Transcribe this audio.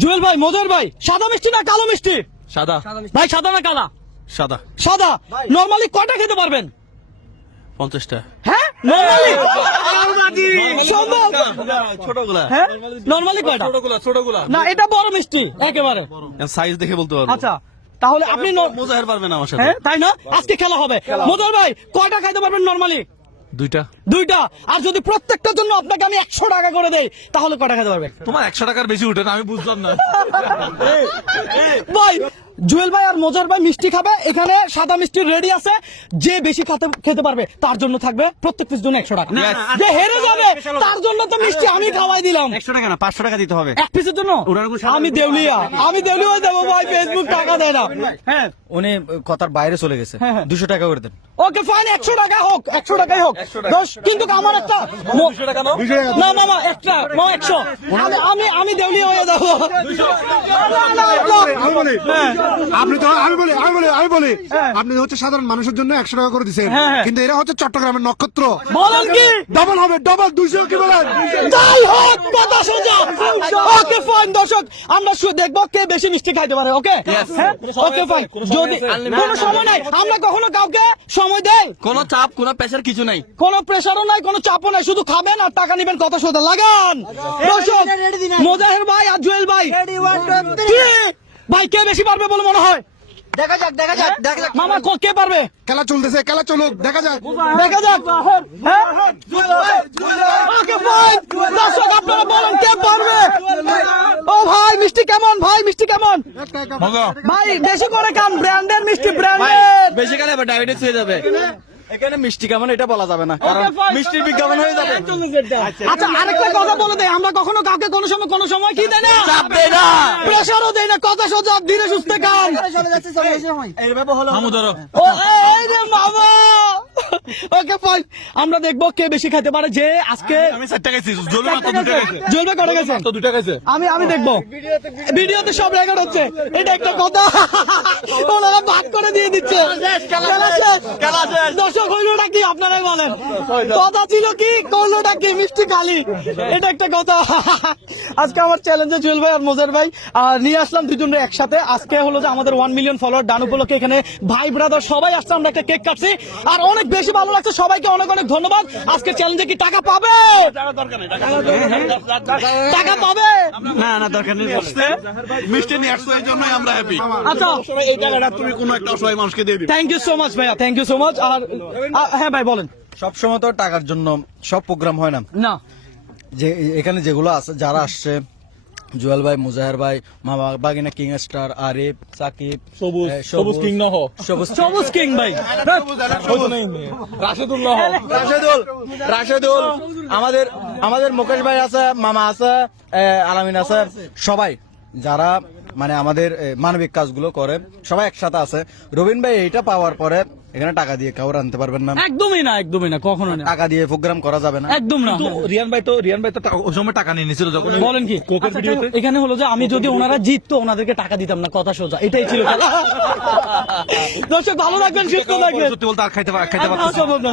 জুয়েল ভাই, মজার ভাই, সাদা মিষ্টি না কালো মিষ্টি? সাদা ভাই সাদা না কালা? সাদা। সাদা। নরমালি কয়টা খেতে পারবেন? 50টা। হ্যাঁ নরমালি সম্ভব? ছোটগুলা। হ্যাঁ নরমালি কয়টা? ছোটগুলা না এটা বড় মিষ্টি একেবারে। সাইজ দেখে বলতে পারবো। আচ্ছা তাহলে আপনি মোজাহের পারবেন আমার সাথে। হ্যাঁ তাই না? আজকে খেলা হবে। মজার ভাই কয়টা খাইতে পারবেন নরমালি? 2টা। 2টা। আর যদি প্রত্যেকটার জন্য আপনাকে আমি 100 টাকা করে দেই তাহলে কয়টা খেতে পারবেন? তোমার 100 টাকার বেশি উঠে না, আমি বুঝলাম না। ভাই জুয়েল ভাই আর মজার ভাই মিষ্টি খাবে, এখানে সাদা মিষ্টি রেডি আছে। যে বেশি খেতে পারবে তার জন্য থাকবে প্রত্যেক পিস জন্য 100 টাকা। যে হেরে যাবে তার জন্য তো মিষ্টি আমি খাওয়াই দিলাম। 100 টাকা না 500 টাকা দিতে হবে এক পিসের জন্য। আমি দেউলিয়া দেবো ভাই, ফেসবুক টাকা দেয় না। হ্যাঁ উনি কথার বাইরে চলে গেছে। 200 টাকা করে দেন। ওকে ফাইন, 100 টাকা হোক, 100 টাকাই হোক। কিন্তু আমার একটা 200 টাকা নাও। না মামা একটা 100। আমি দেউলিয়া হয়ে যাবো। আমি বলি আপনি হচ্ছে সাধারণ মানুষের জন্য 100 টাকা করে দিচ্ছেন, কিন্তু এরা হচ্ছে চট্টগ্রামের নক্ষত্র। বলেন কি? ডবল হবে, ডবল 200 কি বলেন? যাই হোক কথা সোজা। ওকে ফাইন দর্শক, আমরা দেখবো কে বেশি মিষ্টি খাইতে পারে। ওকে ওকে ফাইন। যদি কোনো সময় নাই, আমরা কখনো কাউকে সময় দেই? কোনো চাপ, কোনো প্রেসার কিছু নাই। কোনো প্রেসারও নাই, কোনো চাপও নাই, শুধু খাবেন আর টাকা নিবেন। কথা সোজা লাগান দর্শক। মোজাহের ভাই আর জুয়েল ভাই কি? ভাই কে বেশি পারবে বলে মনে হয়? দেখা যাক মামা কে পারবে? খেলা চলতেছে, খেলা চলুক, দেখা যাক। দেখা যাক। হ্যাঁ ওকে ফাইন দর্শক, আপনারা বলেন কে পারবে? ও ভাই মিষ্টি কেমন? ভাই মিষ্টি কেমন? ভাই বেশি করে খান, ব্র্যান্ডের মিষ্টি, ব্র্যান্ডের। বেশি গেলে আবার ডায়াবেটিস হয়ে যাবে। এখানে মিষ্টি কেমন এটা বলা যাবে না, কারণ মিষ্টির বিজ্ঞাপন হয়ে যাবে। আচ্ছা আরেকটা কথা বলে দেয়, আমরা কখনো কাউকে কোনো সময় কি দেয় না, চাপ দেয় না, প্রেসারও দেয় না। কথা সোজা, ধীরে সুস্থে খান। ও এই রে মামা। ওকে ফাইন, আমরা দেখবো কে বেশি খেতে পারে। যে আজকে আমি 4 টাকা খাইছি, জলবে মাত্র 2 টাকা খাইছে। জলবে কটা গেছে? তো 2 টাকা খাইছে। আমি দেখবো, ভিডিওতে সব রেকর্ড হচ্ছে। এটা একটা কথা, ওনারা ভাগ করে দিয়ে দিচ্ছে। খেলা শেষ। দর্শক হইলোটা কি আপনারাই বলেন? কথা ছিল কি, করলোটা কি? মিষ্টি খালি। এটা একটা কথা। আজকে আমার চ্যালেঞ্জে জুয়েল ভাই আর মোজার ভাই নিয়ে আসলাম দুজনে একসাথে। আজকে হলো যে আমাদের 1 মিলিয়ন ফলোয়ার ডান উপলক্ষে এখানে ভাই ব্রাদার সবাই আসছে, আমরা একটা কেক কাটছি। আর অনেক বেশি ভালো লাগছে, সবাইকে অনেক অনেক ধন্যবাদ। আজকে চ্যালেঞ্জে কি টাকা পাবে? টাকা পাবে না দরকার নেই। মিষ্টি নিয়ে আসছো, এই জন্যই আমরা হ্যাপি। আচ্ছা এই টাকাটা তুমি কোনো একটা অসহায় মানুষকে দিয়ে দিও। থ্যাংক ইউ সো মাচ ভাইয়া, থ্যাংক ইউ সো মাচ। আর হ্যাঁ ভাই বলেন। সবসময় তো টাকার জন্য সব প্রোগ্রাম হয় না। না যে এখানে যেগুলো আছে, যারা আসছে, জুয়েল ভাই, মুজাহের ভাই, মামা বাগিনা, কিং স্টার, আরিফ, সাকিব, সবুজ কিং না হো, সবুজ কিং ভাই, রাশেদুল, আমাদের মুকেশ ভাই আছে, মামা আছে, আলামিন আছে, সবাই যারা মানে আমাদের মানবিক কাজগুলো করে সবাই একসাথে আছে। রবিন ভাই এইটা পাওয়ার পরে এখানে টাকা দিয়ে কাউর আনতে পারবেন না, একদমই না, কখনো না। টাকা দিয়ে প্রোগ্রাম করা যাবে না, একদম না। রিয়ান ভাই তো ওই সময় টাকা নিয়ে নিয়েছিল যখন। বলেন কি? এখানে হলো যে আমি যদি ওনারা জিততো ওনাদেরকে টাকা দিতাম না। কথা সোজা, এটাই ছিল। দর্শক ভালো রাখবেন, সুস্থ থাকবেন। সত্যি বলতে আর খাইতে সম্ভব না।